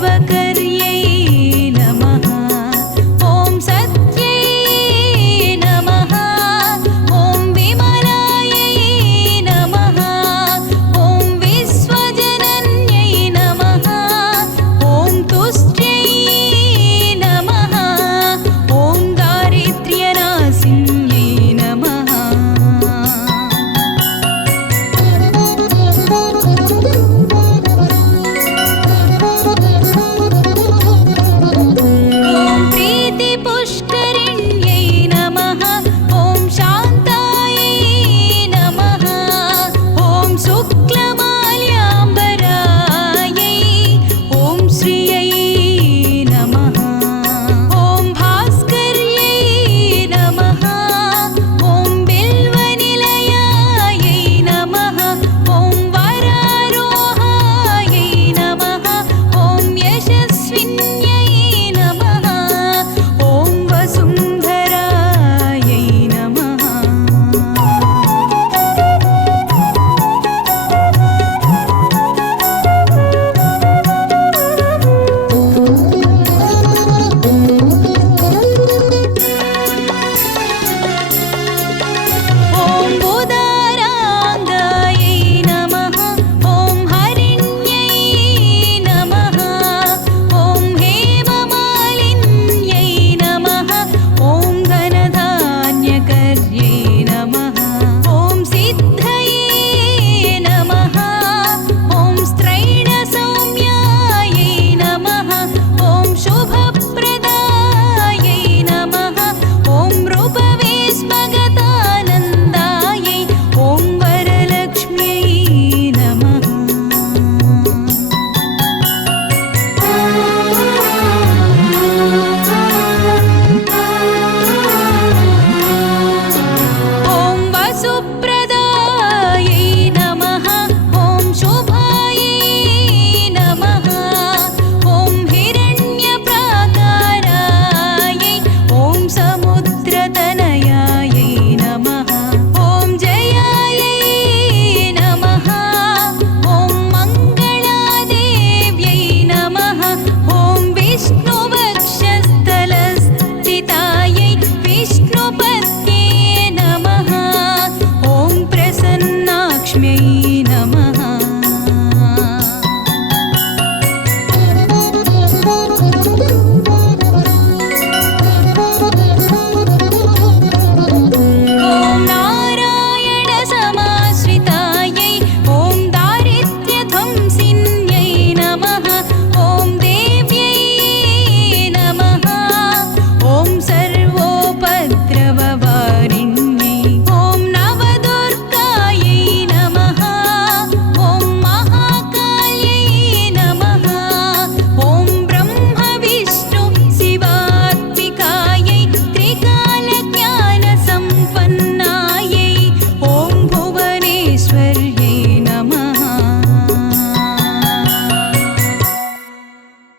ಶಿವಕ